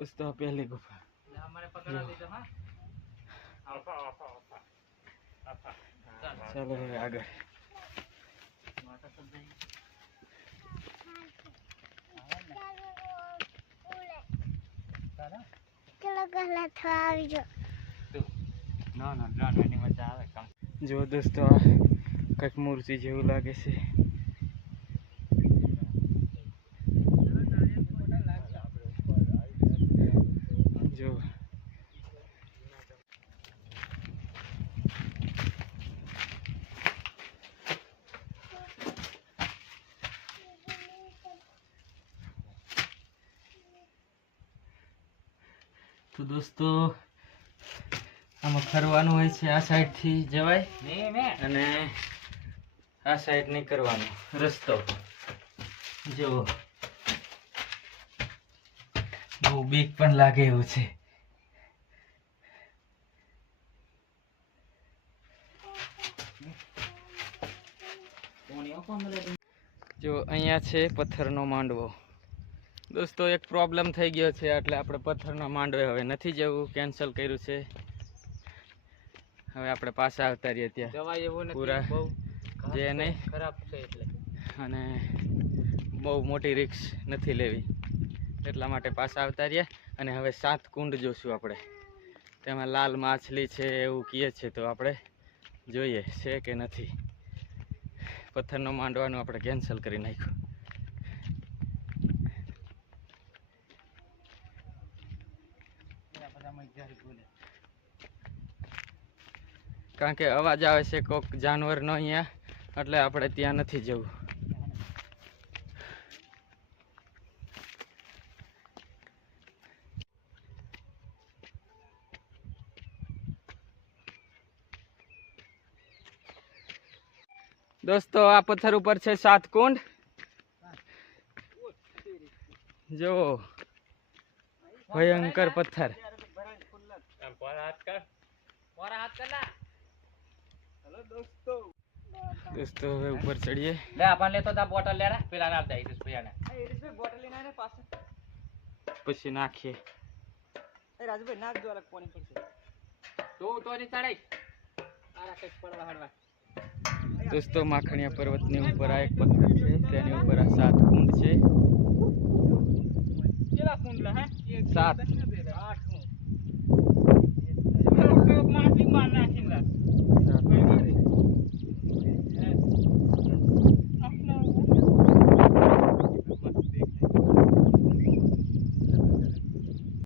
दोस्तों पहली गुफा हमारे पकड़ा दे दो। हाँ चलो आगे। जो दोस्तों कई मूर्ति जेवू लागे छे। जो तो दोस्तों આમાં ફરવાનું હોય છે, આ સાઈડ થી જવાય અને આ સાઈડ નહીં કરવાનો રસ્તો જો બહુ બીક પણ લાગે એવું છે। જો અહીંયા છે પથ્થરનો માંડવો। दोस्तों एक प्रॉब्लम થઈ ગયો છે એટલે આપણે પથ્થરના માંડવે હવે નથી જવું, કેન્સલ કર્યું છે। હવે આપણે પાછા આવતા રહીએ ત્યાં જવાય એવું નથી, બહુ જે નહીં ખરાબ છે એટલે અને બહુ મોટી રિસ્ક નથી લેવી એટલા માટે પાછા આવતા રહીએ। અને હવે 7 કુંડ જોશું આપણે, તેમાં લાલ માછલી છે એવું કહે છે, તો આપણે જોઈએ છે કે નથી। પથ્થરનો માંડવાનું આપણે કેન્સલ કરી નાખ્યું। કારણ કે અવાજ આવે છે કોક જાનવરનો અહીંયા, એટલે આપણે ત્યાં નથી જવું। दोस्तों आ पत्थर ऊपर છે 7 કુંડ जो भयंकर पत्थर। दोस्तों હવે ઉપર ચડીએ। લે આપણ લેતો તા બોટલ લેરા પેલા ના દે ઇરિસ ભૈયા ને ઇરિસ ભાઈ બોટલ લઈને આને પાછે પછી નાખીએ। એ રાજભાઈ નાખ દો અલગ પાણી પડશે તો ની ચડાઈ આરા કઈક પડવા હડવા। दोस्तों माखणिया पर्वतની ઉપર આ એક પથ્થર છે, તેની ઉપર આ 7 કુંડ છે। કેવા કુંડ લા હે 7